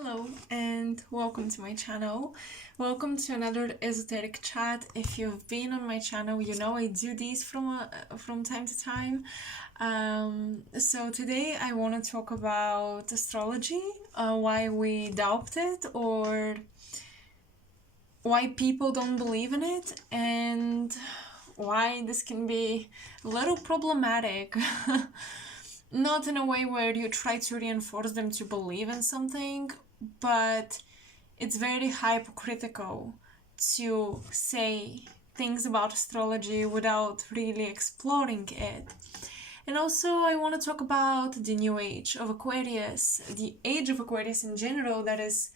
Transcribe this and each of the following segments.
Hello and welcome to my channel. Welcome to another esoteric chat. If you've been on my channel, you know I do these from time to time. So today I want to talk about astrology, why we doubt it or why people don't believe in it, and why this can be a little problematic. Not in a way where you try to reinforce them to believe in something, but it's very hypocritical to say things about astrology without really exploring it. And also I want to talk about the new age of Aquarius, the age of Aquarius in general that is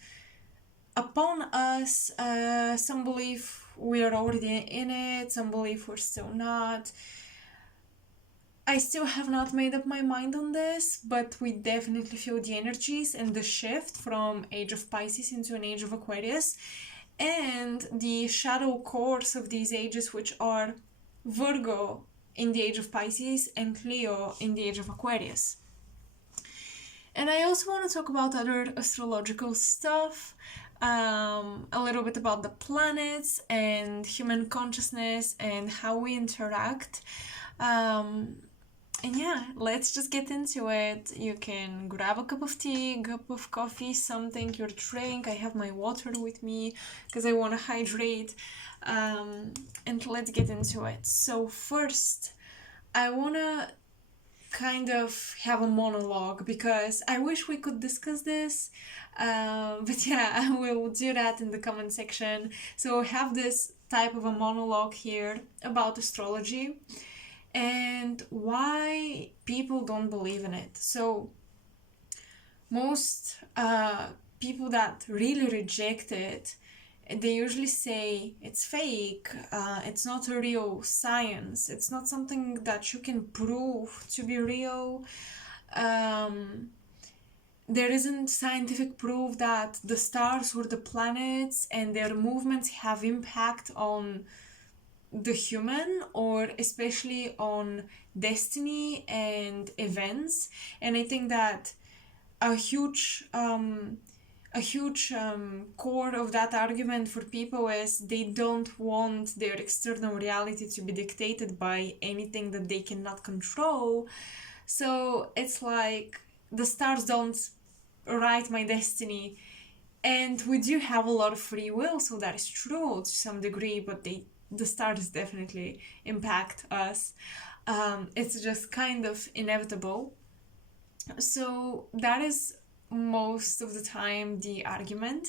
upon us. Some believe we are already in it, some believe we're still not. I still have not made up my mind on this, but we definitely feel the energies and the shift from age of Pisces into an age of Aquarius, and the shadow course of these ages, which are Virgo in the age of Pisces and Leo in the age of Aquarius. And I also want to talk about other astrological stuff, a little bit about the planets and human consciousness and how we interact. And yeah, let's just get into it. You can grab a cup of tea, cup of coffee, something, your drink. I have my water with me because I want to hydrate. And let's get into it. So first, I want to kind of have a monologue because I wish we could discuss this. But yeah, I will do that in the comment section. So have this type of a monologue here about astrology and why people don't believe in it. So most people that really reject it, they usually say it's fake, it's not a real science, it's not something that you can prove to be real. There isn't scientific proof that the stars or the planets and their movements have impact on the human, or especially on destiny and events. And I think that a huge core of that argument for people is they don't want their external reality to be dictated by anything that they cannot control. So it's like the stars don't write my destiny, and we do have a lot of free will, so that is true to some degree, but the stars definitely impact us. It's just kind of inevitable. So that is most of the time the argument.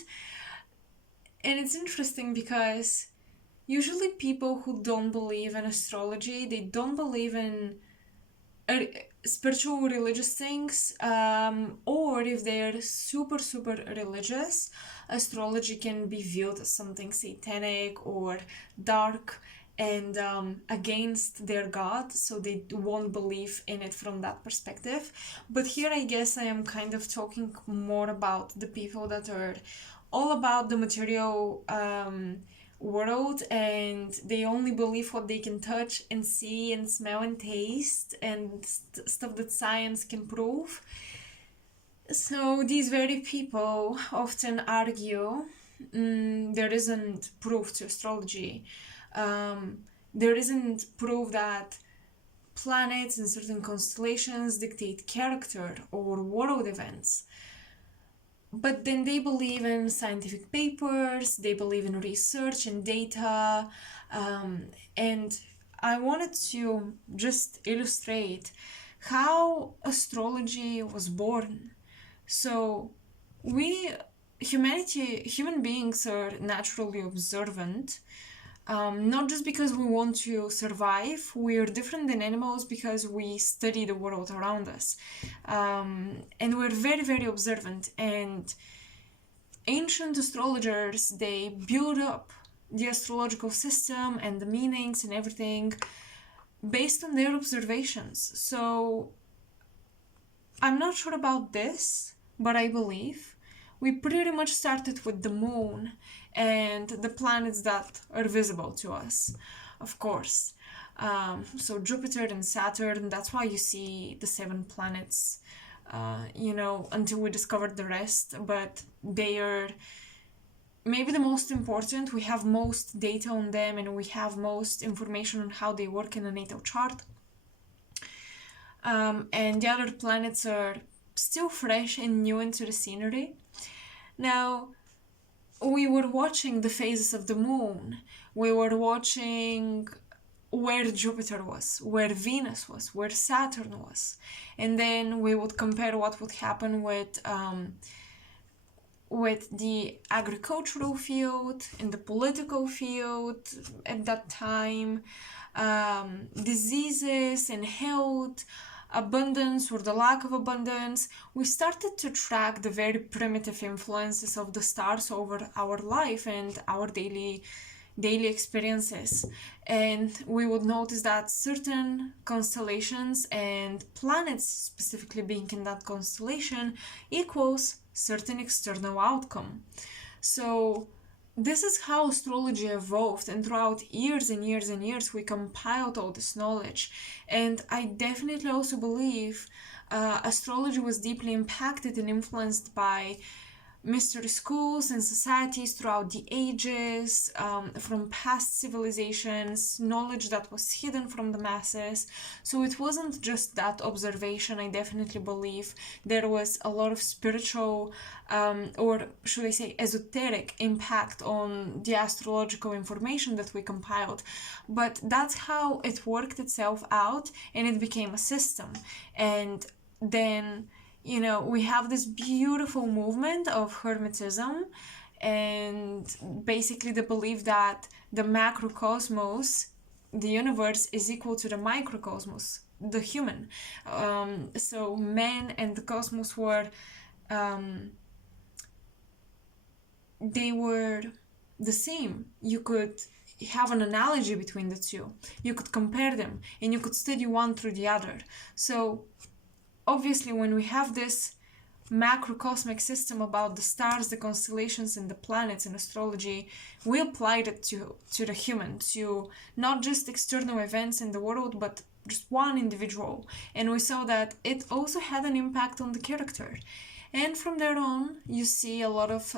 And it's interesting because usually people who don't believe in astrology, they don't believe in spiritual religious things, or if they're super religious, astrology can be viewed as something satanic or dark and against their god, so they won't believe in it from that perspective. But here I guess I am kind of talking more about the people that are all about the material world, and they only believe what they can touch and see and smell and taste and stuff that science can prove. So these very people often argue there isn't proof to astrology. There isn't proof that planets and certain constellations dictate character or world events. But then they believe in scientific papers, they believe in research and data, and I wanted to just illustrate how astrology was born. So human beings are naturally observant, not just because we want to survive. We're different than animals because we study the world around us, and we're very observant. And ancient astrologers, they build up the astrological system and the meanings and everything based on their observations. So I'm not sure about this, but I believe we pretty much started with the moon and the planets that are visible to us, of course. So Jupiter and Saturn, that's why you see the 7 planets until we discovered the rest, but they are maybe the most important. We have most data on them, and we have most information on how they work in a natal chart. And the other planets are still fresh and new into the scenery. Now, we were watching the phases of the moon. We were watching where Jupiter was, where Venus was, where Saturn was. And then we would compare what would happen with the agricultural field and the political field at that time, diseases and health, abundance or the lack of abundance. We started to track the very primitive influences of the stars over our life and our daily experiences, and we would notice that certain constellations and planets specifically being in that constellation equals certain external outcome. So this is how astrology evolved, and throughout years and years and years we compiled all this knowledge. And I definitely also believe astrology was deeply impacted and influenced by mystery schools and societies throughout the ages, from past civilizations, knowledge that was hidden from the masses. So it wasn't just that observation. I definitely believe there was a lot of spiritual, or should I say esoteric, impact on the astrological information that we compiled. But that's how it worked itself out, and it became a system. And then we have this beautiful movement of Hermetism, and basically the belief that the macrocosmos, the universe, is equal to the microcosmos, the human. So man and the cosmos were, they were the same. You could have an analogy between the two. You could compare them, and you could study one through the other. So obviously, when we have this macrocosmic system about the stars, the constellations, and the planets in astrology, we applied it to the human, to not just external events in the world, but just one individual. And we saw that it also had an impact on the character. And from there on, you see a lot of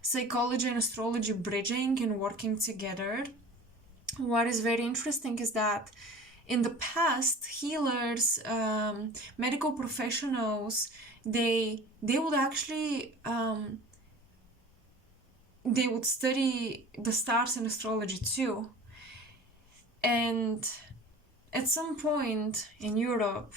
psychology and astrology bridging and working together. What is very interesting is that in the past, healers, medical professionals, they would actually they would study the stars in astrology too. And at some point in Europe,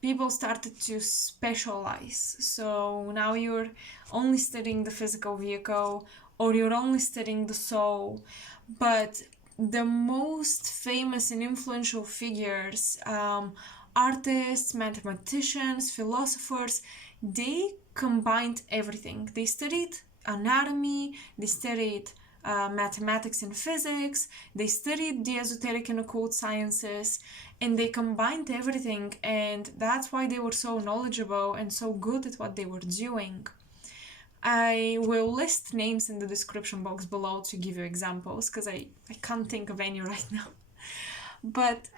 people started to specialize. So now you're only studying the physical vehicle, or you're only studying the soul. But the most famous and influential figures, artists, mathematicians, philosophers, they combined everything. They studied anatomy, they studied mathematics and physics, they studied the esoteric and occult sciences, and they combined everything, and that's why they were so knowledgeable and so good at what they were doing. I will list names in the description box below to give you examples, because I can't think of any right now. But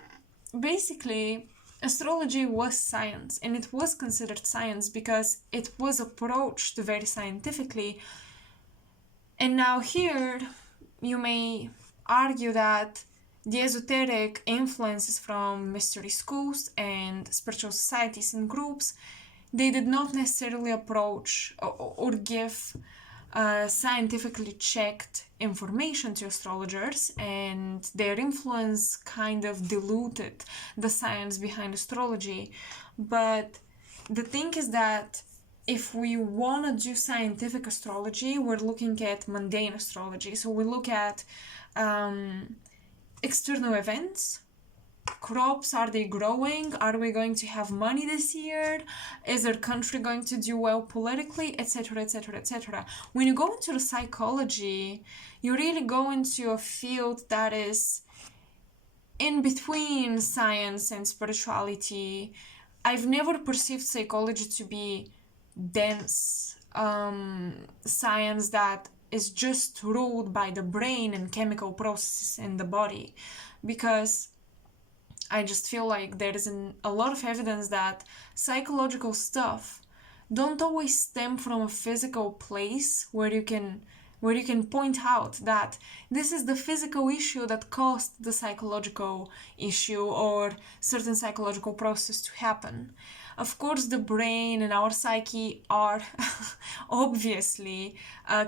basically, astrology was science, and it was considered science because it was approached very scientifically. And now here, you may argue that the esoteric influences from mystery schools and spiritual societies and groups, they did not necessarily approach or give scientifically checked information to astrologers, and their influence kind of diluted the science behind astrology. But the thing is that if we want to do scientific astrology, we're looking at mundane astrology. So we look at external events. Crops, are they growing? Are we going to have money this year? Is our country going to do well politically? Etc, etc, etc. When you go into the psychology, you really go into a field that is in between science and spirituality. I've never perceived psychology to be dense science that is just ruled by the brain and chemical processes in the body, because I just feel like there is a lot of evidence that psychological stuff don't always stem from a physical place where you can point out that this is the physical issue that caused the psychological issue or certain psychological process to happen. Of course, the brain and our psyche are obviously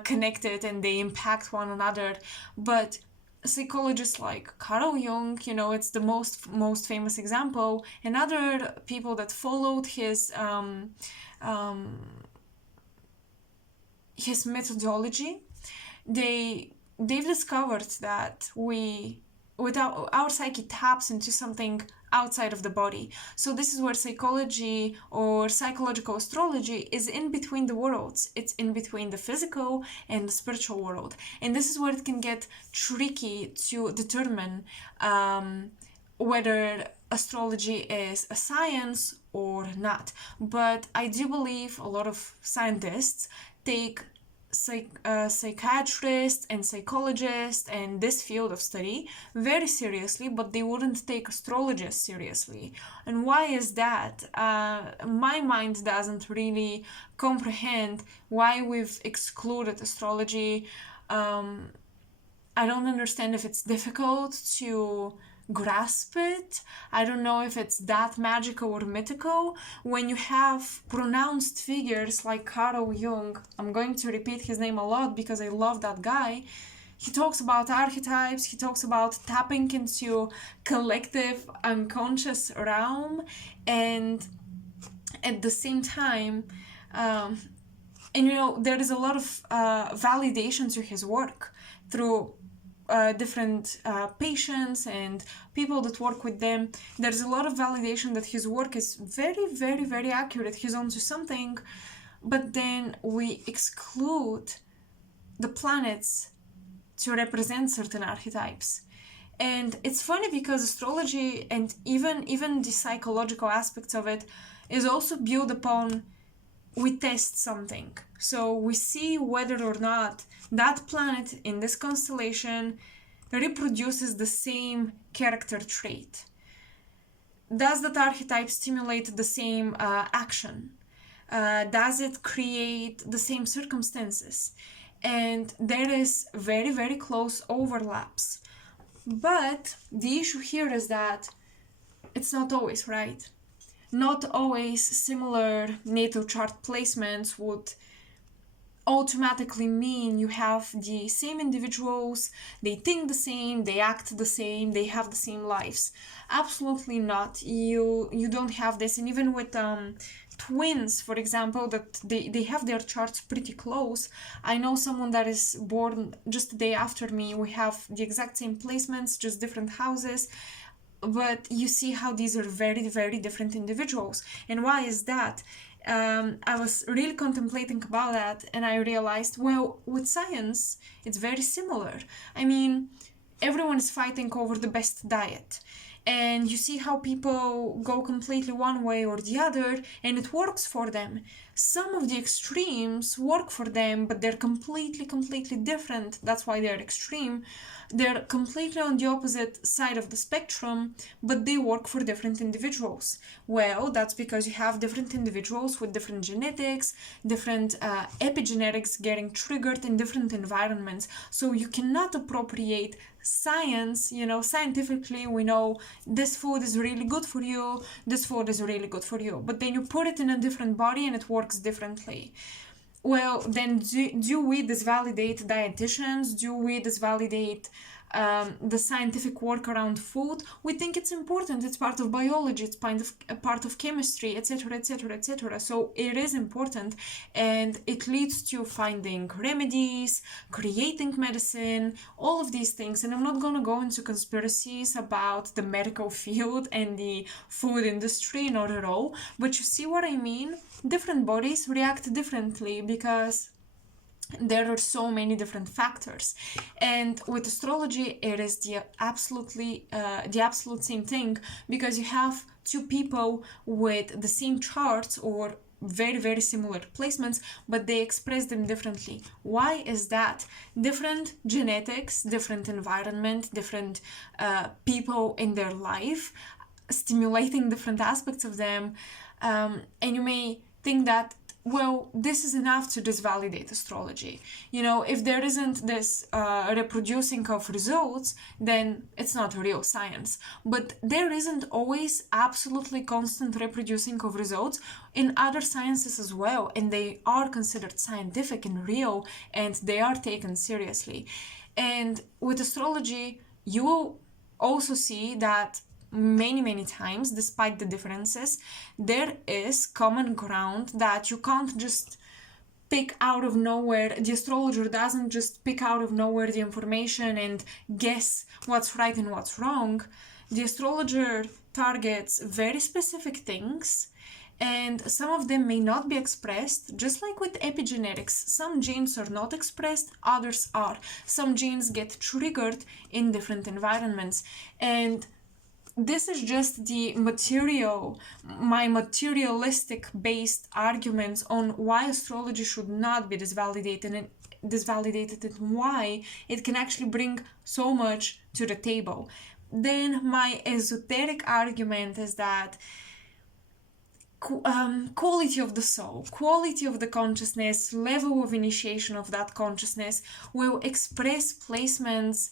connected and they impact one another, but psychologists like Carl Jung, it's the most famous example, and other people that followed his methodology, they've discovered that our psyche taps into something outside of the body. So this is where psychology or psychological astrology is in between the worlds. It's in between the physical and the spiritual world. And this is where it can get tricky to determine whether astrology is a science or not. But I do believe a lot of scientists take psychiatrists and psychologists and this field of study very seriously, but they wouldn't take astrologists seriously. And why is that? My mind doesn't really comprehend why we've excluded astrology. I don't understand if it's difficult to grasp it. I don't know if it's that magical or mythical. When you have pronounced figures like Carl Jung, I'm going to repeat his name a lot because I love that guy. He talks about archetypes, he talks about tapping into collective unconscious realm, and at the same time, there is a lot of validation to his work through different patients and people that work with them. There's a lot of validation that his work is very, very, very accurate. He's onto something, but then we exclude the planets to represent certain archetypes. And it's funny because astrology and even the psychological aspects of it is also built upon we test something. So we see whether or not that planet in this constellation reproduces the same character trait. Does that archetype stimulate the same action? Does it create the same circumstances? And there is very, very close overlaps. But the issue here is that it's not always right. Not always similar natal chart placements would automatically mean you have the same individuals, they think the same, they act the same, they have the same lives. Absolutely not. You don't have this. And even with twins, for example, that they have their charts pretty close. I know someone that is born just the day after me. We have the exact same placements, just different houses. But you see how these are very, very different individuals. And why is that? I was really contemplating about that, and I realized, well, with science, it's very similar. I mean, everyone is fighting over the best diet. And you see how people go completely one way or the other, and it works for them. Some of the extremes work for them, but they're completely, completely different. That's why they're extreme. They're completely on the opposite side of the spectrum, but they work for different individuals. Well, that's because you have different individuals with different genetics, different epigenetics getting triggered in different environments. So you cannot appropriate science. Scientifically we know this food is really good for you, this food is really good for you, but then you put it in a different body and it works differently. Well, then do we disvalidate dietitians? Do we disvalidate the scientific work around food? We think it's important, it's part of biology, it's part of chemistry, etc., etc., etc. So it is important, and it leads to finding remedies, creating medicine, all of these things. And I'm not going to go into conspiracies about the medical field and the food industry, not at all, but you see what I mean? Different bodies react differently because there are so many different factors. And with astrology, it is the absolute same thing, because you have two people with the same charts or very, very similar placements, but they express them differently. Why is that? Different genetics, different environment, different people in their life stimulating different aspects of them, and you may think that, well, this is enough to disvalidate astrology. You know, if there isn't this reproducing of results, then it's not real science. But there isn't always absolutely constant reproducing of results in other sciences as well, and they are considered scientific and real, and they are taken seriously. And with astrology, you will also see that many times, despite the differences, there is common ground that you can't just pick out of nowhere. The astrologer doesn't just pick out of nowhere the information and guess what's right and what's wrong. The astrologer targets very specific things, and some of them may not be expressed, just like with epigenetics. Some genes are not expressed, others are. Some genes get triggered in different environments, and this is just my materialistic based arguments on why astrology should not be disvalidated and why it can actually bring so much to the table. Then my esoteric argument is that quality of the soul, quality of the consciousness, level of initiation of that consciousness will express placements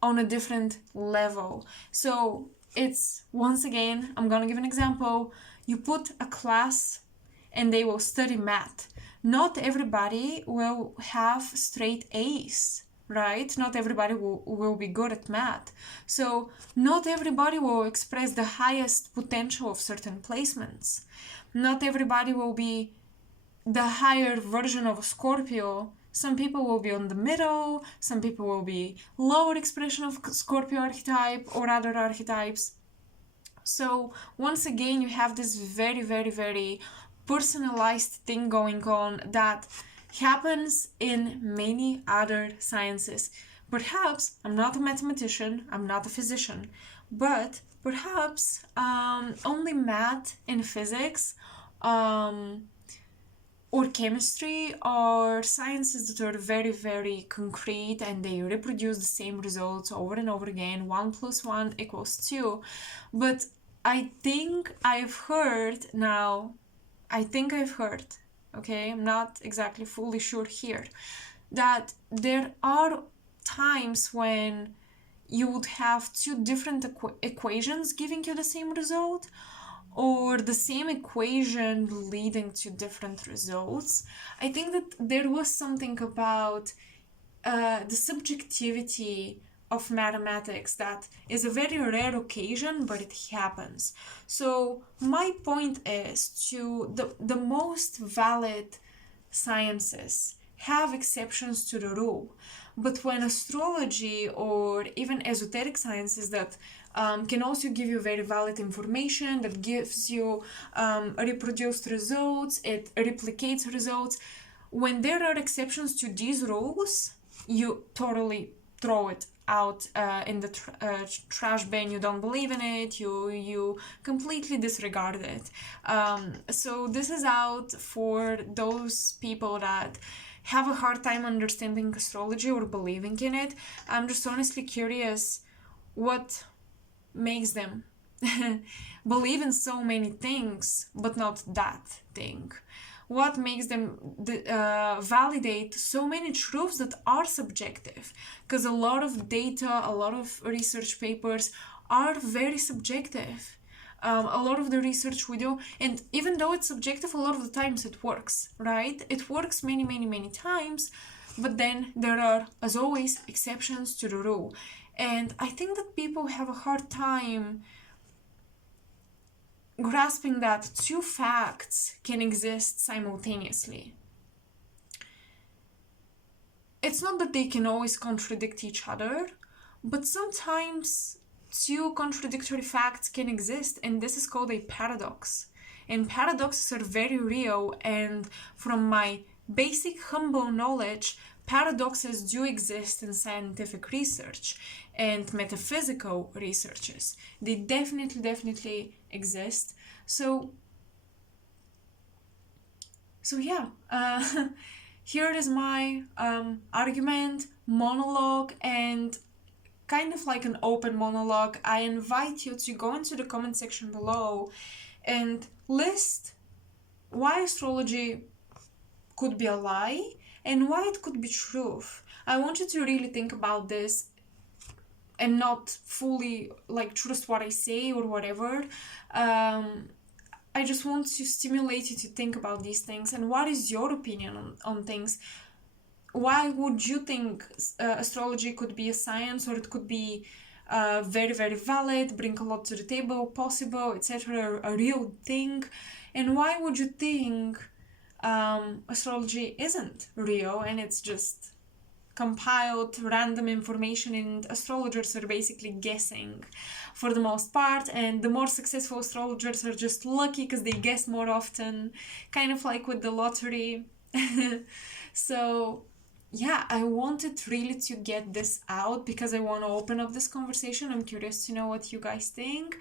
on a different level. So it's, once again, I'm gonna give an example. You put a class and they will study math. Not everybody will have straight A's, right? Not everybody will be good at math. So not everybody will express the highest potential of certain placements. Not everybody will be the higher version of a Scorpio. Some people will be on the middle, some people will be lower expression of Scorpio archetype or other archetypes. So once again, you have this very personalized thing going on that happens in many other sciences. Perhaps, I'm not a mathematician, I'm not a physician, but perhaps only math and physics or chemistry are sciences that are very concrete, and they reproduce the same results over and over again. 1 + 1 = 2. But I think I've heard, okay, I'm not exactly fully sure here, that there are times when you would have two different equations giving you the same result, or the same equation leading to different results. I think that there was something about the subjectivity of mathematics that is a very rare occasion, but it happens. So my point is, to the most valid sciences have exceptions to the rule. But when astrology or even esoteric sciences that can also give you very valid information, that gives you reproduced results, it replicates results, when there are exceptions to these rules, you totally throw it out in the trash bin. You don't believe in it, you completely disregard it. So this is out for those people that have a hard time understanding astrology or believing in it. I'm just honestly curious what makes them believe in so many things but not that thing. What makes them validate so many truths that are subjective? Because a lot of data, a lot of research papers are very subjective. A lot of the research we do, and even though it's subjective, a lot of the times it works, right? It works many times, but then there are, as always, exceptions to the rule. And I think that people have a hard time grasping that two facts can exist simultaneously. It's not that they can always contradict each other, but sometimes two contradictory facts can exist, and this is called a paradox. And paradoxes are very real, and from my basic humble knowledge, paradoxes do exist in scientific research and metaphysical researches. They definitely exist. So yeah, here is my argument, monologue, and kind of like an open monologue. I invite you to go into the comment section below and list why astrology could be a lie and why it could be truth. I want you to really think about this and not fully like trust what I say or whatever. I just want to stimulate you to think about these things and what is your opinion on things. Why would you think astrology could be a science, or it could be very, very valid, bring a lot to the table, possible, etc., a real thing? And why would you think astrology isn't real and it's just compiled random information, and astrologers are basically guessing for the most part, and the more successful astrologers are just lucky because they guess more often, kind of like with the lottery. So yeah, I wanted really to get this out because I want to open up this conversation. I'm curious to know what you guys think.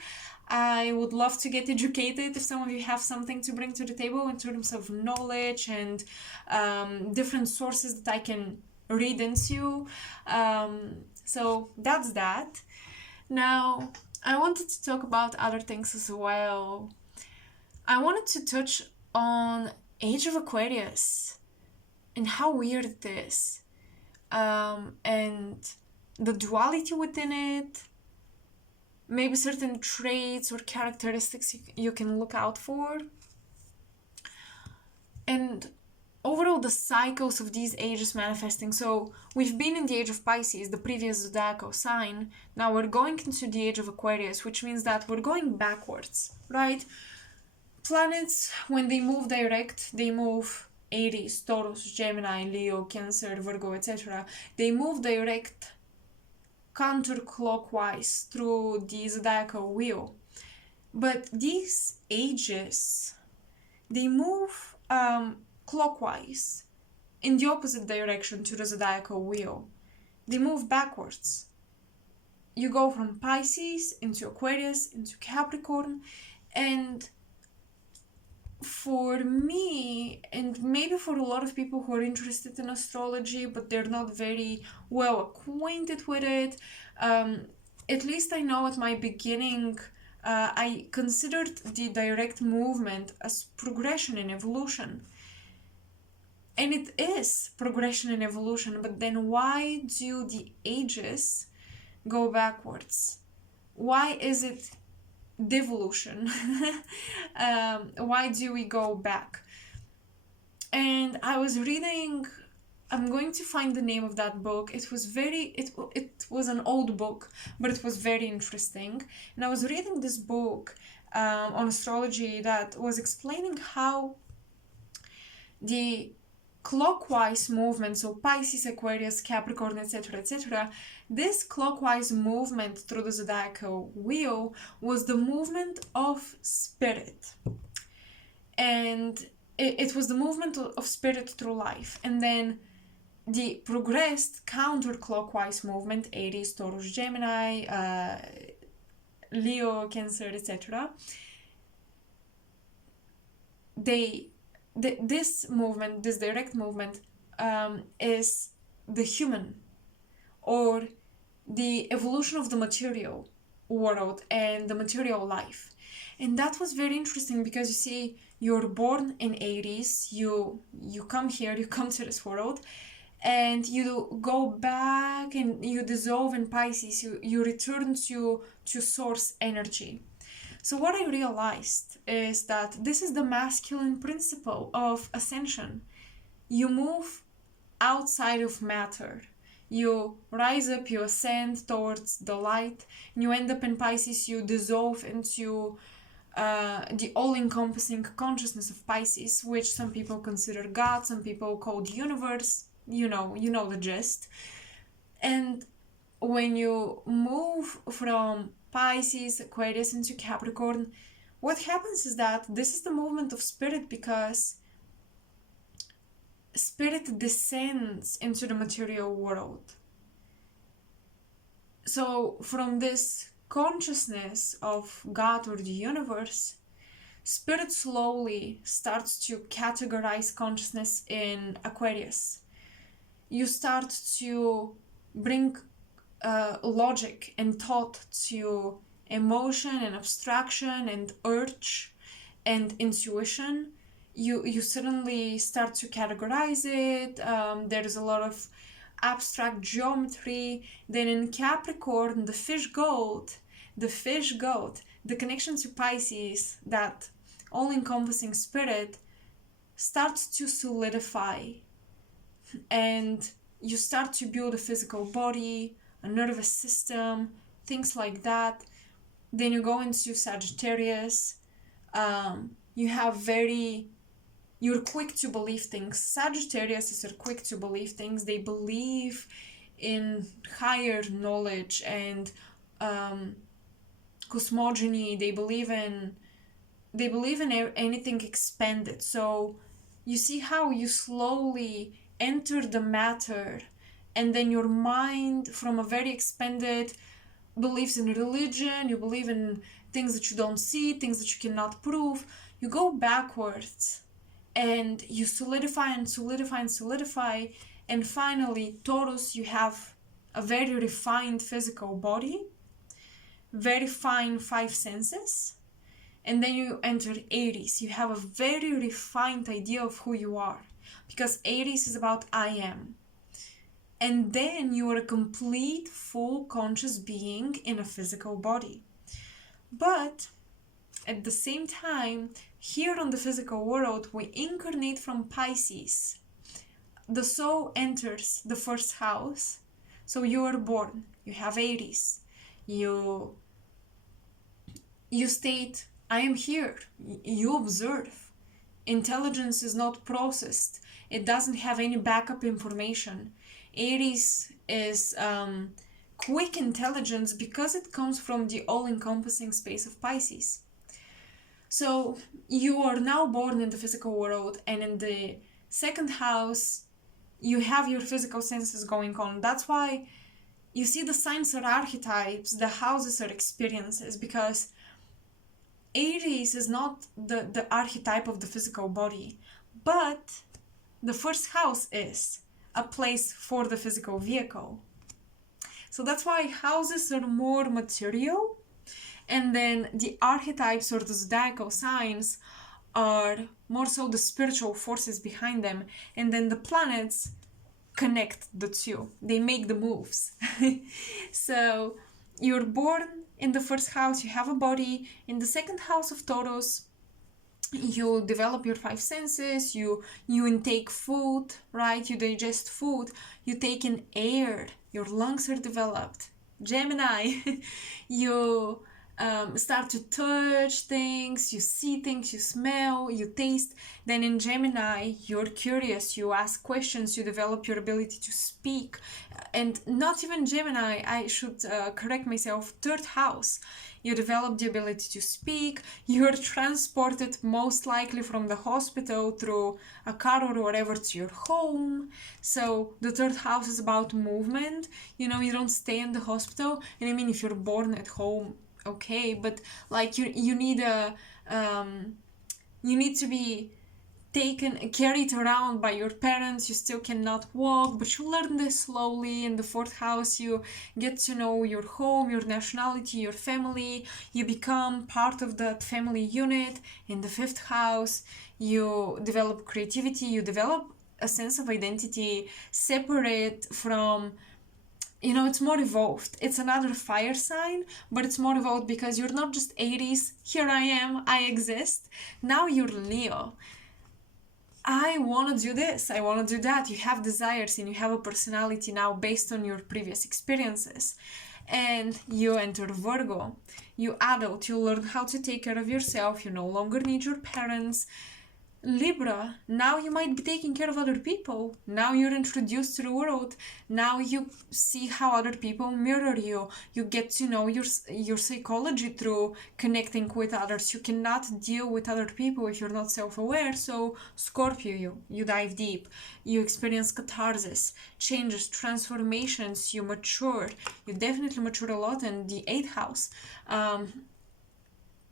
I would love to get educated if some of you have something to bring to the table in terms of knowledge and different sources that I can read into. So that's that. Now, I wanted to talk about other things as well. I wanted to touch on Age of Aquarius and how weird it is, and the duality within it, maybe certain traits or characteristics you can look out for, and overall the cycles of these ages manifesting. So we've been in the age of Pisces, the previous zodiacal sign. Now we're going into the age of Aquarius, which means that we're going backwards, right? Planets, when they move direct, they move Aries, Taurus, Gemini, Leo, Cancer, Virgo, etc. They move direct counterclockwise through the zodiacal wheel. But these ages, they move clockwise in the opposite direction to the zodiacal wheel. They move backwards. You go from Pisces into Aquarius into Capricorn, and for me, and maybe for a lot of people who are interested in astrology but they're not very well acquainted with it, at least I know at my beginning I considered the direct movement as progression and evolution. And it is progression and evolution, but then why do the ages go backwards? Why is it devolution? Why do we go back? And I was reading, I'm going to find the name of that book. It was an old book, but it was very interesting. And I was reading this book on astrology that was explaining how the clockwise movement, so Pisces, Aquarius, Capricorn, etc., this clockwise movement through the zodiacal wheel was the movement of spirit. And it was the movement of spirit through life. And then the progressed counterclockwise movement, Aries, Taurus, Gemini, Leo, Cancer, etc., this movement, this direct movement, is the human, or the evolution of the material world and the material life. And that was very interesting because you see, you're born in Aries, you come here, you come to this world, and you go back and you dissolve in Pisces, you return to source energy. So what I realized is that this is the masculine principle of ascension. You move outside of matter. You rise up, you ascend towards the light, and you end up in Pisces, you dissolve into the all-encompassing consciousness of Pisces, which some people consider God, some people call the universe. You know the gist. And when you move from Pisces, Aquarius into Capricorn, what happens is that this is the movement of spirit, because spirit descends into the material world. So from this consciousness of God or the universe, spirit slowly starts to categorize consciousness in Aquarius. You start to bring logic and thought to emotion and abstraction and urge and intuition, you suddenly start to categorize it. There's a lot of abstract geometry. Then in Capricorn, the fish goat, the connection to Pisces, that all-encompassing spirit, starts to solidify, and you start to build a physical body, a nervous system, things like that. Then you go into Sagittarius. You're quick to believe things. Sagittarius are quick to believe things. They believe in higher knowledge and cosmogony. They believe in anything expanded. So you see how you slowly enter the matter, and then your mind, from a very expanded, believes in religion, you believe in things that you don't see, things that you cannot prove. You go backwards and you solidify and solidify and solidify, and finally, Taurus, you have a very refined physical body, very fine five senses. And then you enter Aries. You have a very refined idea of who you are, because Aries is about I am. And then you are a complete, full conscious being in a physical body. But at the same time, here on the physical world, we incarnate from Pisces. The soul enters the first house. So you are born, you have Aries. You state, I am here. You observe. Intelligence is not processed. It doesn't have any backup information. Aries is quick intelligence because it comes from the all-encompassing space of Pisces. So you are now born in the physical world, and in the second house, you have your physical senses going on. That's why you see the signs are archetypes, the houses are experiences, because Aries is not the archetype of the physical body, but the first house is a place for the physical vehicle. So that's why houses are more material, and then the archetypes or the zodiacal signs are more so the spiritual forces behind them, and then the planets connect the two. They make the moves. So you're born in the first house, you have a body. In the second house of Taurus, you develop your five senses, you intake food, right? You digest food, you take in air, your lungs are developed. Gemini, you start to touch things, you see things, you smell, you taste. Then in Gemini, you're curious, you ask questions, you develop your ability to speak. And not even Gemini, I should correct myself, third house. You develop the ability to speak, you're transported most likely from the hospital through a car or whatever to your home. So the third house is about movement. You know, you don't stay in the hospital. And I mean, if you're born at home, okay, but like you need to be carried around by your parents. You still cannot walk, but you learn this slowly. In the fourth house, you get to know your home, your nationality, your family. You become part of that family unit. In the fifth house, you develop creativity, you develop a sense of identity separate from, you know, it's more evolved. It's another fire sign, but it's more evolved because you're not just Aries, here I am, I exist. Now you're Leo. I want to do this, I want to do that. You have desires and you have a personality now based on your previous experiences. And you enter Virgo. You adult, you learn how to take care of yourself, you no longer need your parents. Libra, now you might be taking care of other people. Now you're introduced to the world. Now you see how other people mirror you. You get to know your psychology through connecting with others. You cannot deal with other people if you're not self-aware. So Scorpio, you dive deep. You experience catharsis, changes, transformations. You mature. You definitely mature a lot in the 8th house.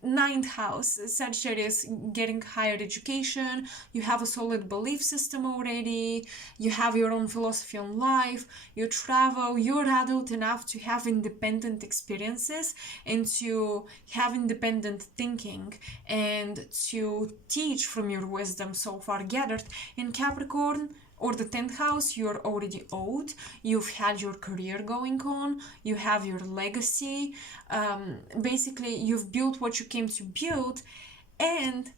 ninth house, Sagittarius, getting higher education, you have a solid belief system already, you have your own philosophy on life, you travel, you're adult enough to have independent experiences and to have independent thinking and to teach from your wisdom so far gathered. In Capricorn, or the 10th house, you're already old, you've had your career going on, you have your legacy, basically you've built what you came to build. And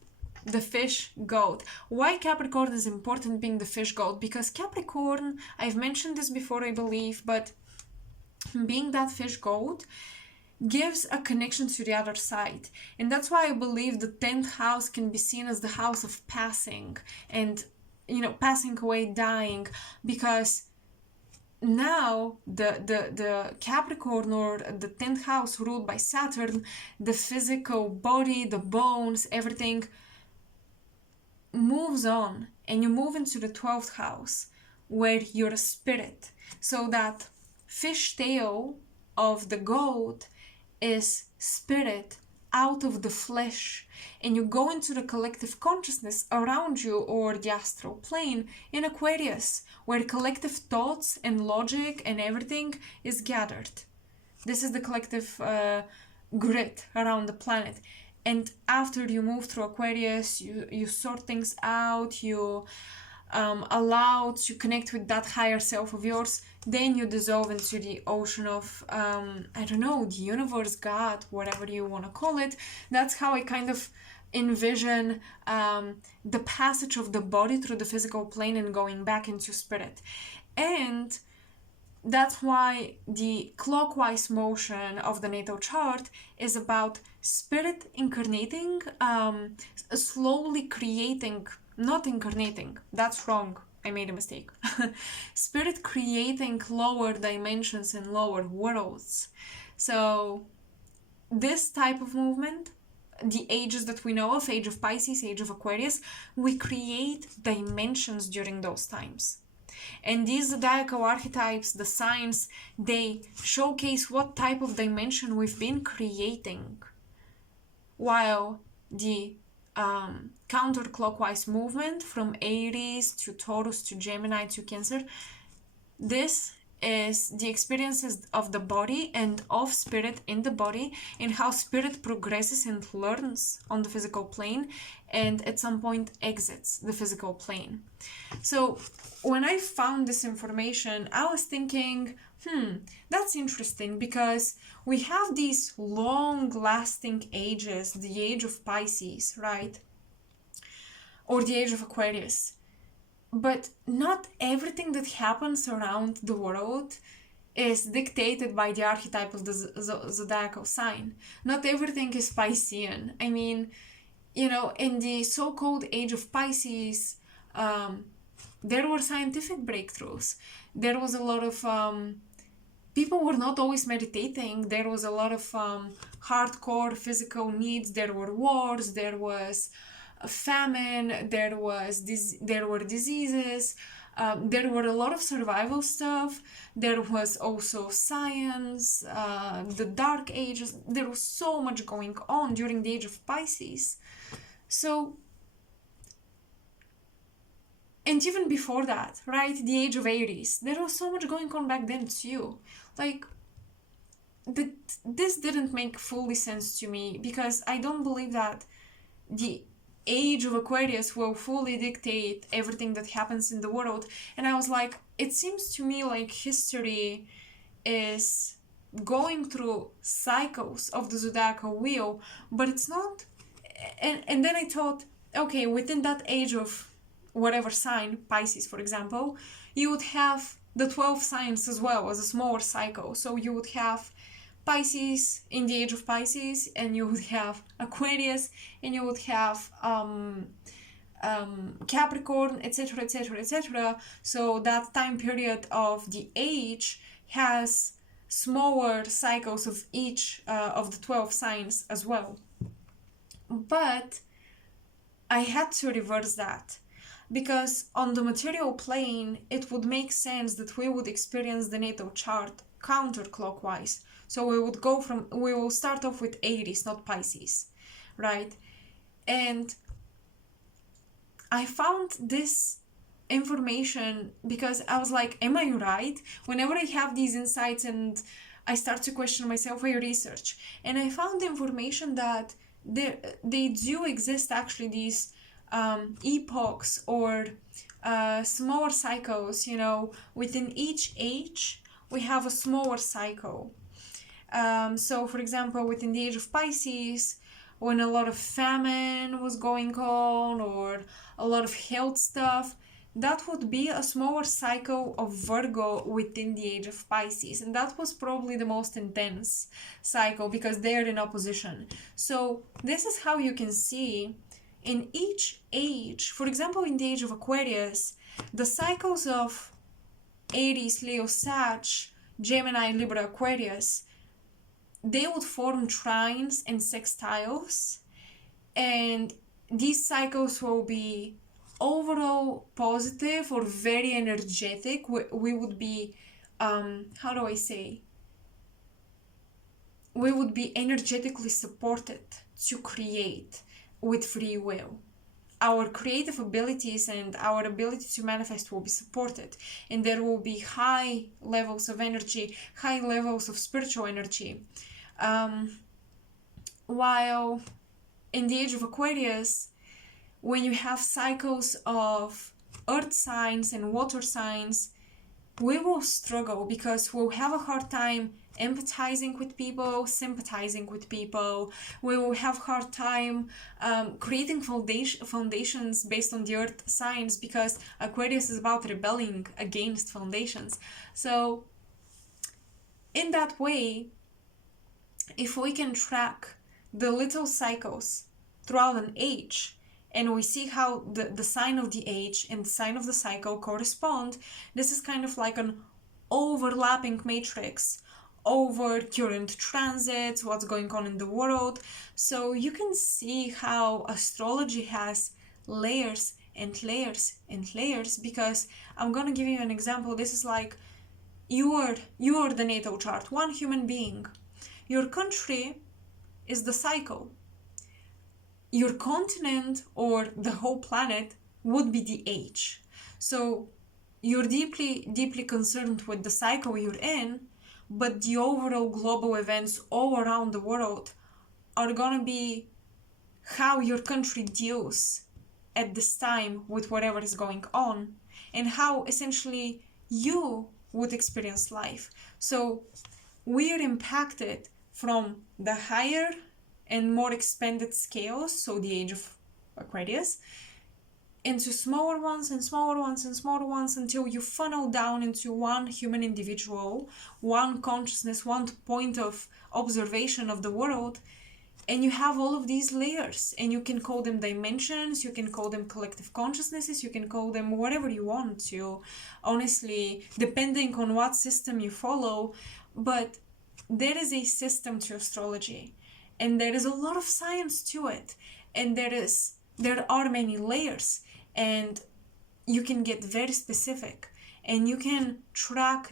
the fish goat. Why Capricorn is important being the fish goat? Because Capricorn, I've mentioned this before I believe, but being that fish goat gives a connection to the other side. And that's why I believe the 10th house can be seen as the house of passing and, you know, passing away, dying, because now the Capricorn, or the 10th house ruled by Saturn, the physical body, the bones, everything moves on, and you move into the 12th house where you're a spirit. So that fish tail of the goat is spirit out of the flesh, and you go into the collective consciousness around you, or the astral plane in Aquarius, where collective thoughts and logic and everything is gathered. This is the collective grid around the planet. And after you move through Aquarius, you sort things out, you allow to connect with that higher self of yours, then you dissolve into the ocean of, I don't know, the universe, God, whatever you want to call it. That's how I kind of envision the passage of the body through the physical plane and going back into spirit. And that's why the clockwise motion of the natal chart is about spirit incarnating, slowly creating, not incarnating, that's wrong, I made a mistake. Spirit creating lower dimensions and lower worlds. So this type of movement, the ages that we know of, age of Pisces, age of Aquarius, we create dimensions during those times. And these zodiacal archetypes, the signs, they showcase what type of dimension we've been creating. While the counterclockwise movement from Aries to Taurus to Gemini to Cancer, this is the experiences of the body and of spirit in the body, and how spirit progresses and learns on the physical plane and at some point exits the physical plane. So when I found this information, I was thinking, that's interesting, because we have these long-lasting ages, the age of Pisces, right? Or the age of Aquarius. But not everything that happens around the world is dictated by the archetype of the zodiacal sign. Not everything is Piscean. I mean, you know, in the so-called age of Pisces, there were scientific breakthroughs. There was a lot of people were not always meditating. There was a lot of hardcore physical needs. There were wars. There was a famine. There were diseases. There were a lot of survival stuff. There was also science, the dark ages. There was so much going on during the age of Pisces. So, and even before that, right, the age of Aries, there was so much going on back then too. Like, this didn't make fully sense to me, because I don't believe that the age of Aquarius will fully dictate everything that happens in the world. And I was like, it seems to me like history is going through cycles of the zodiacal wheel, but it's not. And then I thought, okay, within that age of whatever sign, Pisces for example, you would have the 12 signs as well as a smaller cycle. So you would have Pisces in the age of Pisces, and you would have Aquarius, and you would have Capricorn, etc., etc., etc. So that time period of the age has smaller cycles of each of the 12 signs as well. But I had to reverse that, because on the material plane, it would make sense that we would experience the natal chart counterclockwise. So we will start off with Aries, not Pisces. right? And I found this information because I was like, am I right? Whenever I have these insights and I start to question myself, I research. And I found information that they do exist, actually, these epochs or smaller cycles, you know, within each age we have a smaller cycle. So for example, within the age of Pisces, when a lot of famine was going on or a lot of health stuff, that would be a smaller cycle of Virgo within the age of Pisces. And that was probably the most intense cycle because they're in opposition. So this is how you can see in each age, for example, in the age of Aquarius, the cycles of Aries, Leo, Sag, Gemini, Libra, Aquarius, they would form trines and sextiles, and these cycles will be overall positive or very energetic. We would be, how do I say? We would be energetically supported to create with free will. Our creative abilities and our ability to manifest will be supported, and there will be high levels of energy, high levels of spiritual energy. While in the age of Aquarius, when you have cycles of earth signs and water signs, we will struggle because we'll have a hard time empathizing with people, sympathizing with people. We will have hard time creating foundations based on the earth signs, because Aquarius is about rebelling against foundations. So in that way, if we can track the little cycles throughout an age, and we see how the sign of the age and the sign of the cycle correspond, this is kind of like an overlapping matrix over current transits, what's going on in the world. So you can see how astrology has layers and layers and layers, because I'm gonna give you an example. This is like you are the natal chart, one human being. Your country is the cycle. Your continent or the whole planet would be the age. So you're deeply concerned with the cycle you're in, but the overall global events all around the world are gonna be how your country deals at this time with whatever is going on, and how essentially you would experience life. So we are impacted from the higher and more expanded scales, so the age of Aquarius, into smaller ones and smaller ones and smaller ones, until you funnel down into one human individual, one consciousness, one point of observation of the world. And you have all of these layers, and you can call them dimensions, you can call them collective consciousnesses, you can call them whatever you want to, honestly, depending on what system you follow. But there is a system to astrology, and there is a lot of science to it, and there are many layers, and you can get very specific, and you can track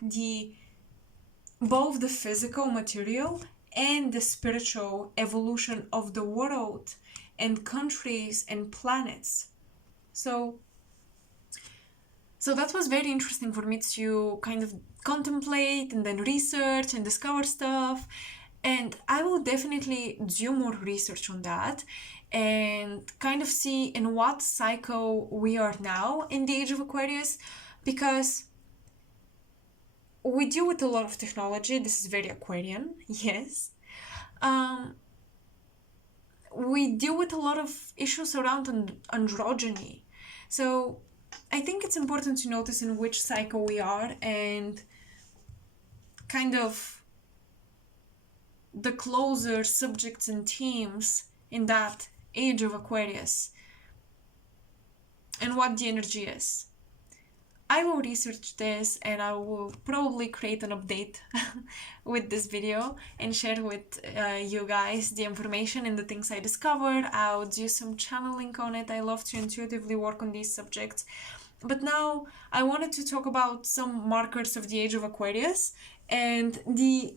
both the physical material and the spiritual evolution of the world and countries and planets. So that was very interesting for me to kind of contemplate and then research and discover stuff. And I will definitely do more research on that and kind of see in what cycle we are now in the age of Aquarius, because we deal with a lot of technology. This is very Aquarian, yes. We deal with a lot of issues around androgyny. So I think it's important to notice in which cycle we are and kind of the closer subjects and themes in that age of Aquarius and what the energy is. I will research this, and I will probably create an update with this video and share with you guys the information and the things I discovered. I'll do some channeling on it. I love to intuitively work on these subjects. But now I wanted to talk about some markers of the age of Aquarius and the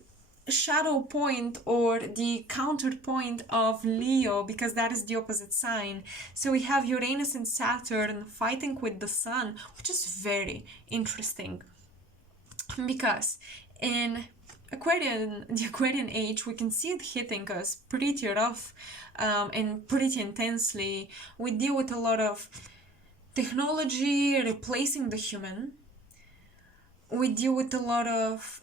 shadow point or the counterpoint of Leo, because that is the opposite sign. So we have Uranus and Saturn fighting with the Sun, which is very interesting, because in the Aquarian age, we can see it hitting us pretty rough and pretty intensely. We deal with a lot of technology replacing the human. We deal with a lot of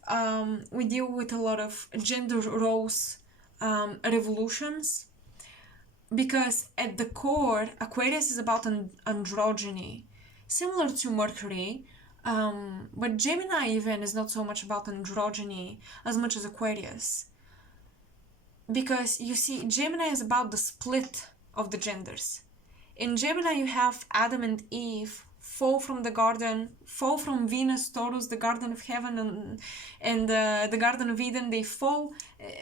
gender roles revolutions, because at the core, Aquarius is about androgyny, similar to Mercury. But Gemini even is not so much about androgyny as much as Aquarius. Because you see, Gemini is about the split of the genders. In Gemini, you have Adam and Eve fall from the garden, fall from Venus, Taurus, the Garden of Heaven, and the Garden of Eden. They fall,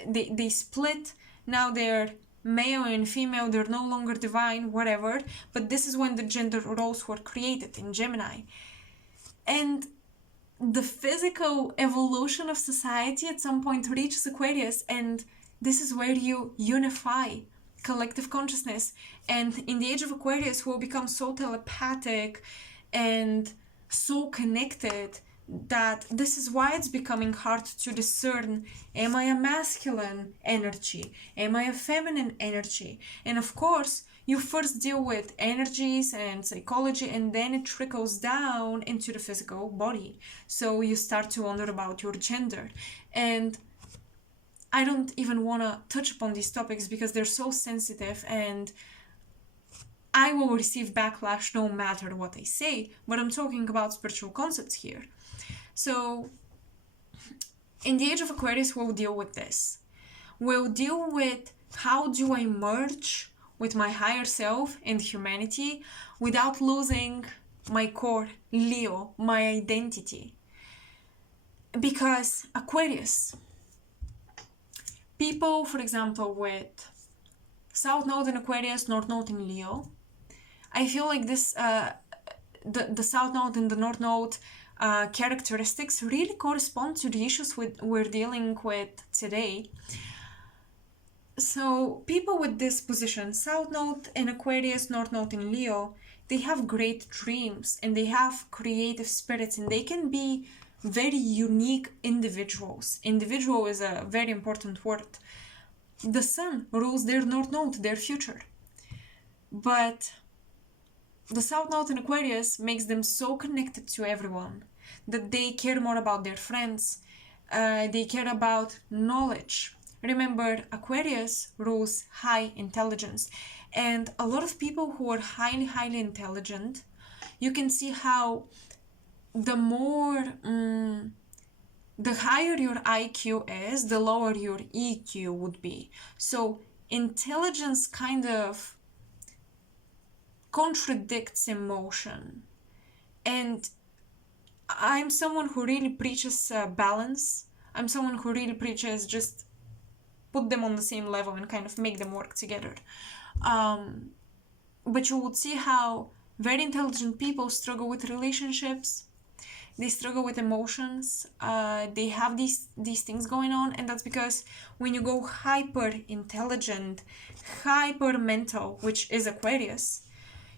they split. Now they're male and female, they're no longer divine, whatever. But this is when the gender roles were created in Gemini. And the physical evolution of society at some point reaches Aquarius, and this is where you unify collective consciousness. And in the age of Aquarius, we'll become so telepathic and so connected that this is why it's becoming hard to discern, am I a masculine energy? Am I a feminine energy? And of course, you first deal with energies and psychology, and then it trickles down into the physical body. So you start to wonder about your gender. And I don't even want to touch upon these topics because they're so sensitive, and I will receive backlash no matter what I say, but I'm talking about spiritual concepts here. So in the age of Aquarius, we'll deal with this. We'll deal with how do I merge with my higher self and humanity without losing my core, Leo, my identity. Because Aquarius, people, for example, with South Node in Aquarius, North Node in Leo, I feel like this, the South Node and the North Node characteristics really correspond to the issues we're dealing with today. So people with this position, South Node in Aquarius, North Node in Leo, they have great dreams and they have creative spirits, and they can be very unique individuals. Individual is a very important word. The Sun rules their North Node, their future. But the South Node in Aquarius makes them so connected to everyone that they care more about their friends. They care about knowledge. Remember, Aquarius rules high intelligence. And a lot of people who are highly, highly intelligent, you can see how the higher your IQ is, the lower your EQ would be. So intelligence kind of contradicts emotion. And I'm someone who really preaches balance. I'm someone who really preaches just put them on the same level and kind of make them work together. But you would see how very intelligent people struggle with relationships. They struggle with emotions. They have these things going on, and that's because when you go hyper intelligent, hyper mental, which is Aquarius,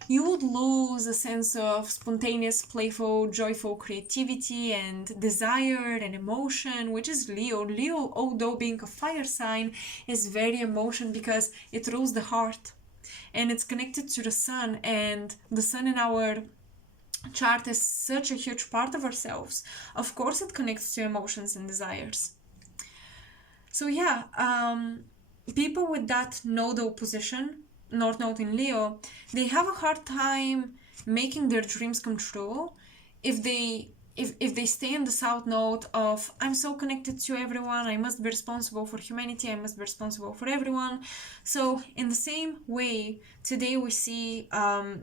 you would lose a sense of spontaneous, playful, joyful creativity and desire and emotion, which is Leo. Leo, although being a fire sign, is very emotion because it rules the heart and it's connected to the Sun, and the Sun in our chart is such a huge part of ourselves. Of course it connects to emotions and desires. So yeah, people with that nodal position, North Node in Leo, they have a hard time making their dreams come true if they stay in the South Node of I'm so connected to everyone, I must be responsible for humanity, I must be responsible for everyone. So in the same way, today we see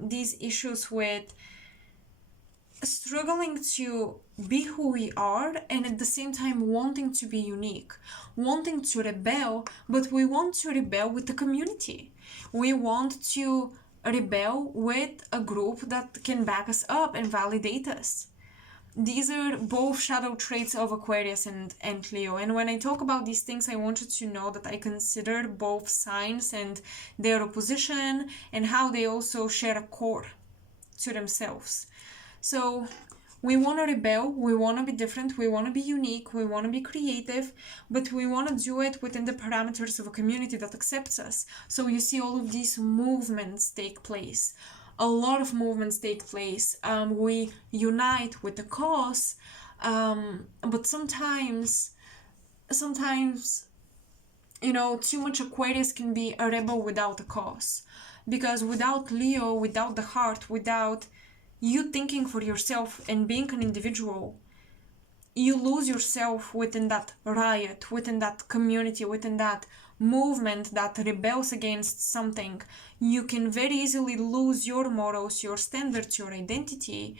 these issues with struggling to be who we are and at the same time wanting to be unique, wanting to rebel, but we want to rebel with the community. We want to rebel with a group that can back us up and validate us. these are both shadow traits of Aquarius and Leo. And when I talk about these things, I want you to know that I consider both signs and their opposition and how they also share a core to themselves. So we want to rebel, we want to be different, we want to be unique, we want to be creative, but we want to do it within the parameters of a community that accepts us. So you see all of these movements take place. A lot of movements take place. We unite with the cause, but sometimes, you know, too much Aquarius can be a rebel without a cause. Because without Leo, without the heart, without you thinking for yourself and being an individual, you lose yourself within that riot, within that community, within that movement that rebels against something. You can very easily lose your morals, your standards, your identity,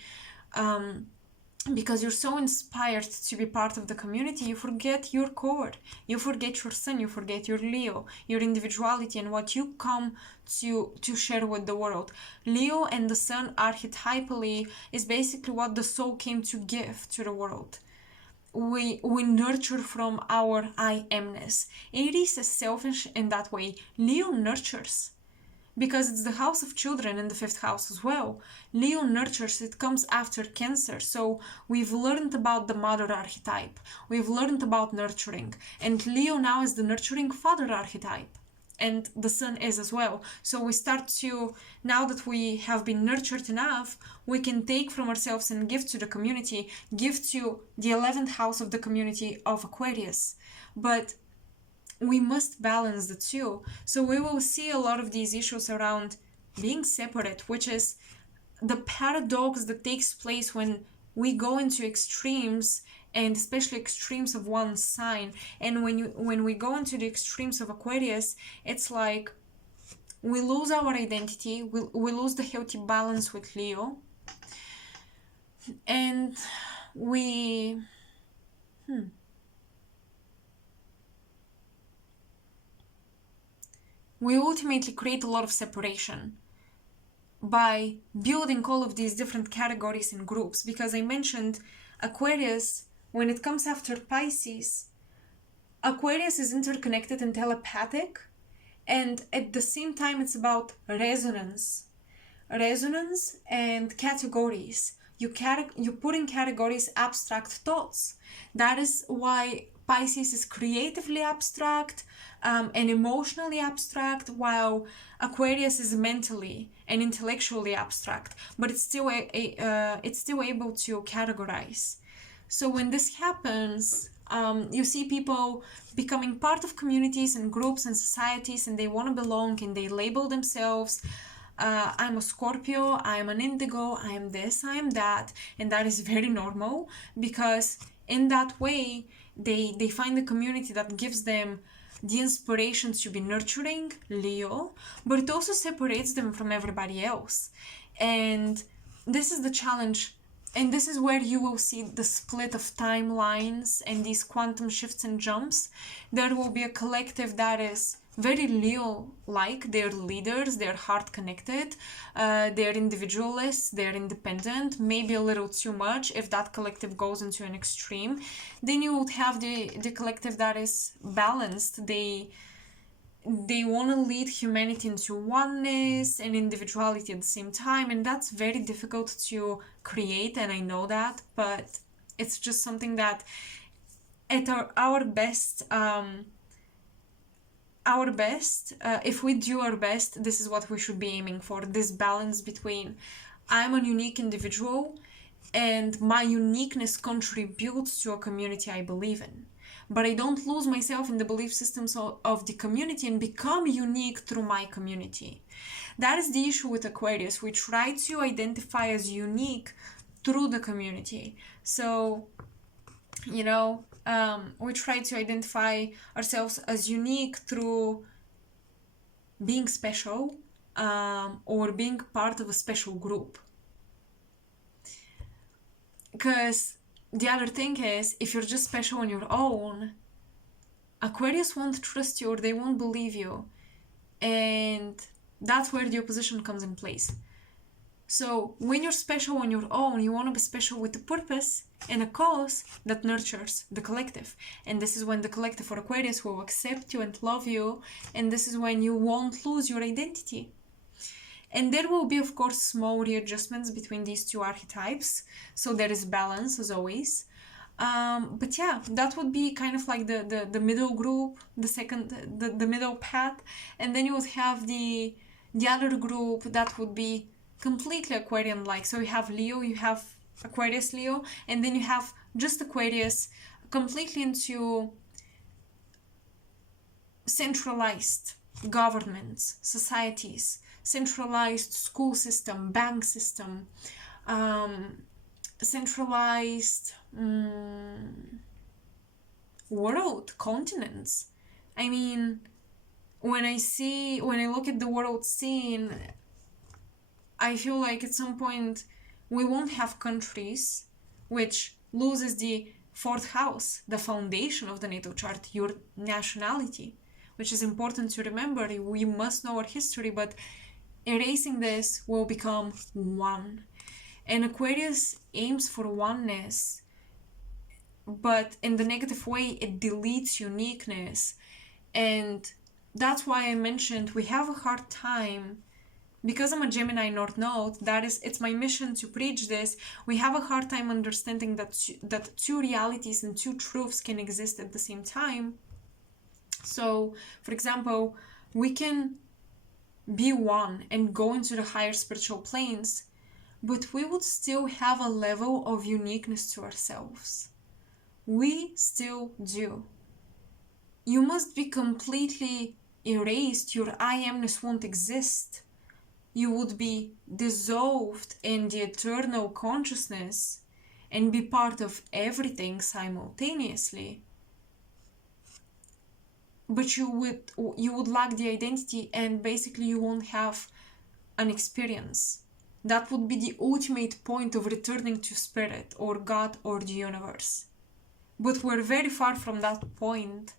because you're so inspired to be part of the community. You forget your core, you forget your sun, you forget your Leo, your individuality, and what you come to share with the world. Leo and the sun archetypally is basically what the soul came to give to the world. We nurture from our I amness. Aries is selfish in that way. Leo nurtures because it's the house of children in the 5th house as well. Leo nurtures, it comes after Cancer. So we've learned about the mother archetype, we've learned about nurturing, and Leo now is the nurturing father archetype, and the sun is as well. So we start to, now that we have been nurtured enough, we can take from ourselves and give to the community, give to the 11th house of the community of Aquarius. But we must balance the two. So we will see a lot of these issues around being separate, which is the paradox that takes place when we go into extremes, and especially extremes of one sign. And when we go into the extremes of Aquarius, it's like we lose our identity, we lose the healthy balance with Leo, and we ultimately create a lot of separation by building all of these different categories and groups. Because I mentioned Aquarius, when it comes after Pisces, Aquarius is interconnected and telepathic, and at the same time it's about resonance and categories. You put in categories abstract thoughts. That is why Pisces is creatively abstract and emotionally abstract, while Aquarius is mentally and intellectually abstract, but it's still able to categorize. So when this happens, you see people becoming part of communities and groups and societies, and they want to belong, and they label themselves. I'm a Scorpio, I am an Indigo, I am this, I am that, and that is very normal, because in that way they find a community that gives them the inspiration to be nurturing, Leo, but it also separates them from everybody else. And this is the challenge, and this is where you will see the split of timelines and these quantum shifts and jumps. There will be a collective that is very Leo-like. They're leaders, they're heart-connected, they're individualists, they're independent, maybe a little too much if that collective goes into an extreme. Then you would have the collective that is balanced. They want to lead humanity into oneness and individuality at the same time, and that's very difficult to create, and I know that, but it's just something that at our best, if we do our best, this is what we should be aiming for, this balance between I'm a unique individual and my uniqueness contributes to a community I believe in, but I don't lose myself in the belief systems of the community and become unique through my community. That is the issue with Aquarius. We try to identify as unique through the community. So, you know, we try to identify ourselves as unique through being special, or being part of a special group. Because the other thing is, if you're just special on your own, Aquarius won't trust you or they won't believe you. And that's where the opposition comes in place. So when you're special on your own, you want to be special with a purpose and a cause that nurtures the collective. And this is when the collective for Aquarius will accept you and love you. And this is when you won't lose your identity. And there will be, of course, small readjustments between these two archetypes. So there is balance as always. But yeah, that would be kind of like the middle group, the middle path. And then you would have the other group that would be completely Aquarian-like. So you have Leo, you have Aquarius, Leo, and then you have just Aquarius completely into centralized governments, societies, centralized school system, bank system, centralized world, continents. I mean, when I look at the world scene, I feel like at some point we won't have countries, which loses the fourth house, the foundation of the natal chart, your nationality, which is important to remember. We must know our history, but erasing this will become one. And Aquarius aims for oneness, but in the negative way, it deletes uniqueness. And that's why I mentioned we have a hard time, because I'm a Gemini North Node, it's my mission to preach this. We have a hard time understanding that two realities and two truths can exist at the same time. So, for example, we can be one and go into the higher spiritual planes, but we would still have a level of uniqueness to ourselves. We still do. You must be completely erased. Your I amness won't exist. You would be dissolved in the eternal consciousness and be part of everything simultaneously. But you would lack the identity, and basically you won't have an experience. That would be the ultimate point of returning to spirit or God or the universe. But we're very far from that point.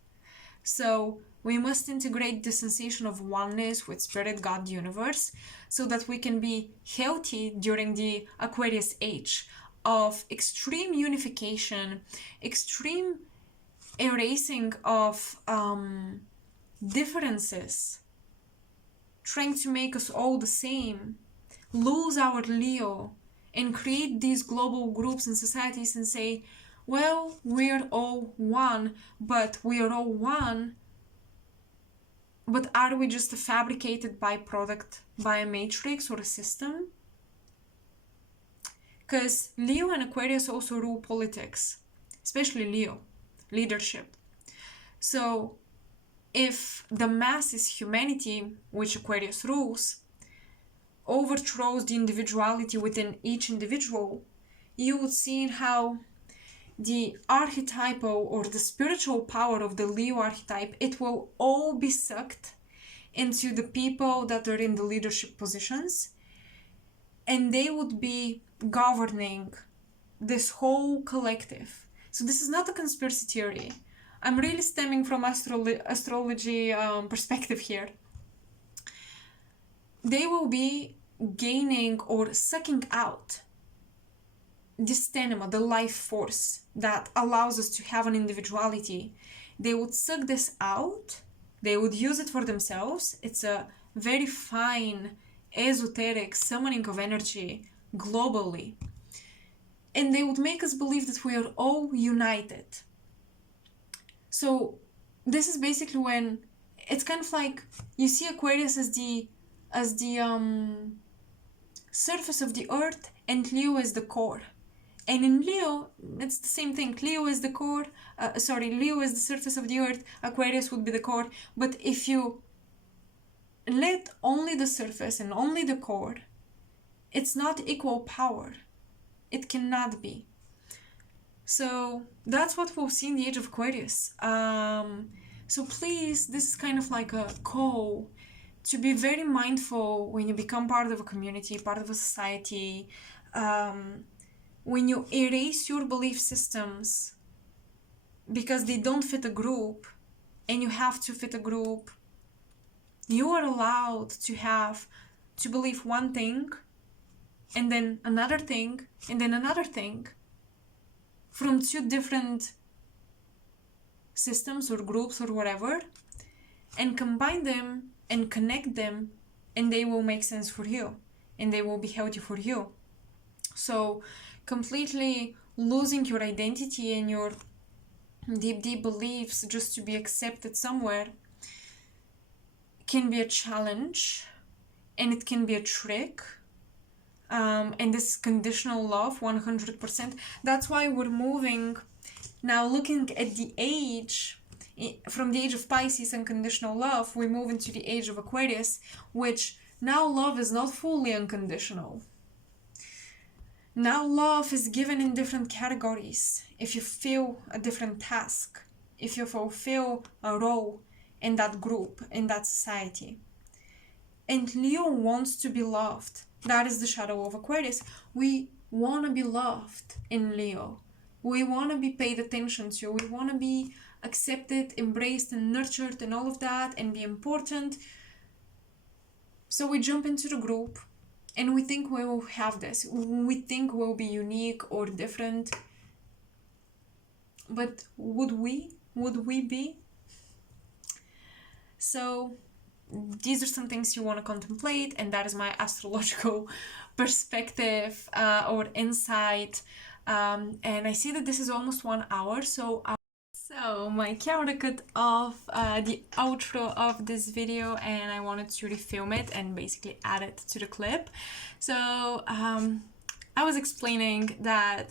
So we must integrate the sensation of oneness with spirit, God, universe, so that we can be healthy during the Aquarius age of extreme unification, extreme erasing of differences, trying to make us all the same, lose our Leo, and create these global groups and societies and say, well, we're all one, but we are all one. But are we just a fabricated byproduct by a matrix or a system? Because Leo and Aquarius also rule politics, especially Leo, leadership. So if the mass is humanity, which Aquarius rules, overthrows the individuality within each individual, you would see how the archetypal or the spiritual power of the Leo archetype, it will all be sucked into the people that are in the leadership positions, and they would be governing this whole collective. So this is not a conspiracy theory. I'm really stemming from astrology perspective here. They will be gaining or sucking out this stamina, the life force that allows us to have an individuality. They would suck this out, they would use it for themselves. It's a very fine, esoteric summoning of energy globally. And they would make us believe that we are all united. So this is basically when it's kind of like you see Aquarius as the surface of the earth, and Leo is the core. And in Leo, it's the same thing. Leo is the core. Leo is the surface of the earth. Aquarius would be the core. But if you let only the surface and only the core, it's not equal power. It cannot be. So that's what we'll see in the age of Aquarius. So please, this is kind of like a call to be very mindful when you become part of a community, part of a society. When you erase your belief systems because they don't fit a group and you have to fit a group, you are allowed to believe one thing and then another thing, and then another thing from two different systems or groups or whatever, and combine them and connect them, and they will make sense for you and they will be healthy for you. So completely losing your identity and your deep beliefs just to be accepted somewhere can be a challenge, and it can be a trick. And this conditional love, 100%. That's why we're moving now, looking at the age, from the age of Pisces and conditional love, we move into the age of Aquarius, which now love is not fully unconditional. Now love is given in different categories. If you fill a different task, if you fulfill a role in that group, in that society. And Leo wants to be loved. That is the shadow of Aquarius. We want to be loved in Leo. We want to be paid attention to. We want to be accepted, embraced, and nurtured, and all of that, and be important. So we jump into the group, and we think we will have this. We think we'll be unique or different. But would we? Would we be? So these are some things you want to contemplate, and that is my astrological perspective or insight. And I see that this is almost 1 hour, so my camera cut off the outro of this video, and I wanted to refilm it and basically add it to the clip. So I was explaining that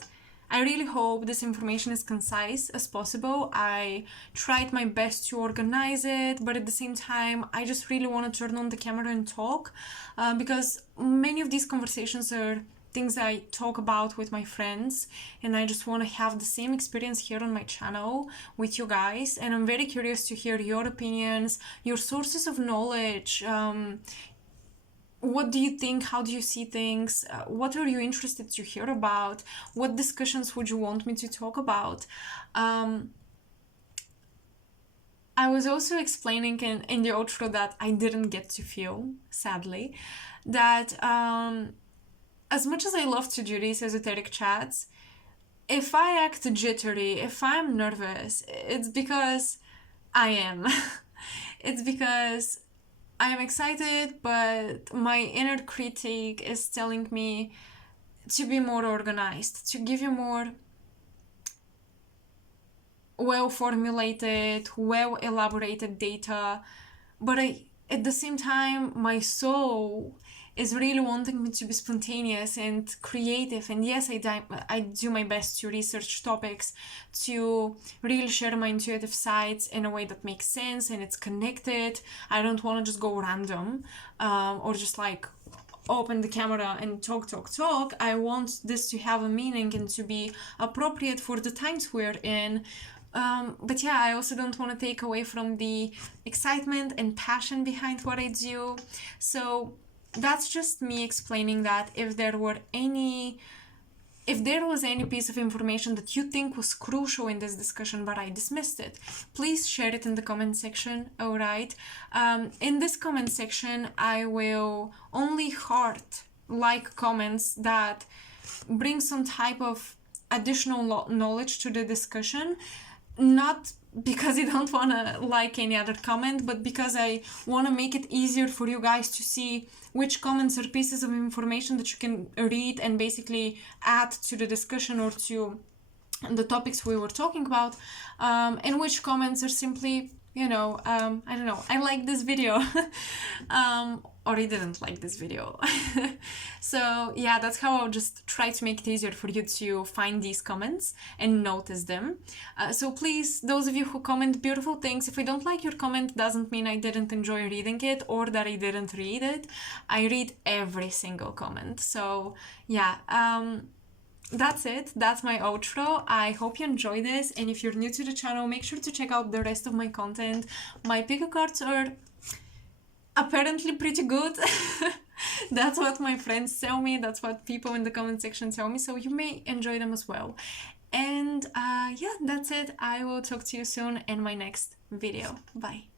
I really hope this information is concise as possible. I tried my best to organize it, but at the same time, I just really want to turn on the camera and talk, because many of these conversations are things I talk about with my friends, and I just want to have the same experience here on my channel with you guys. And I'm very curious to hear your opinions, your sources of knowledge. What do you think? How do you see things? What are you interested to hear about? What discussions would you want me to talk about? I was also explaining in the outro that I didn't get to film, sadly, that as much as I love to do these esoteric chats, if I act jittery, if I'm nervous, it's because I am. It's because I am excited, but my inner critic is telling me to be more organized, to give you more well-formulated, well-elaborated data. But at the same time, my soul is really wanting me to be spontaneous and creative. And yes, I do my best to research topics, to really share my intuitive sides in a way that makes sense and it's connected. I don't want to just go random or just like open the camera and talk. I want this to have a meaning and to be appropriate for the times we're in. But yeah, I also don't want to take away from the excitement and passion behind what I do. So that's just me explaining that if there was any piece of information that you think was crucial in this discussion but I dismissed it, please share it in the comment section. All right, in this comment section I will only like comments that bring some type of additional knowledge to the discussion, not because I don't want to like any other comment, but because I want to make it easier for you guys to see which comments are pieces of information that you can read and basically add to the discussion or to the topics we were talking about, and which comments are simply, I don't know, I like this video or I didn't like this video. So yeah, that's how I'll just try to make it easier for you to find these comments and notice them. So please, those of you who comment beautiful things, if I don't like your comment, doesn't mean I didn't enjoy reading it or that I didn't read it. I read every single comment. So yeah, that's it. That's my outro. I hope you enjoy this, and if you're new to the channel, make sure to check out the rest of my content. My pick cards are apparently pretty good. That's what my friends tell me, that's what people in the comment section tell me, so you may enjoy them as well. And yeah, that's it. I will talk to you soon in my next video. Bye.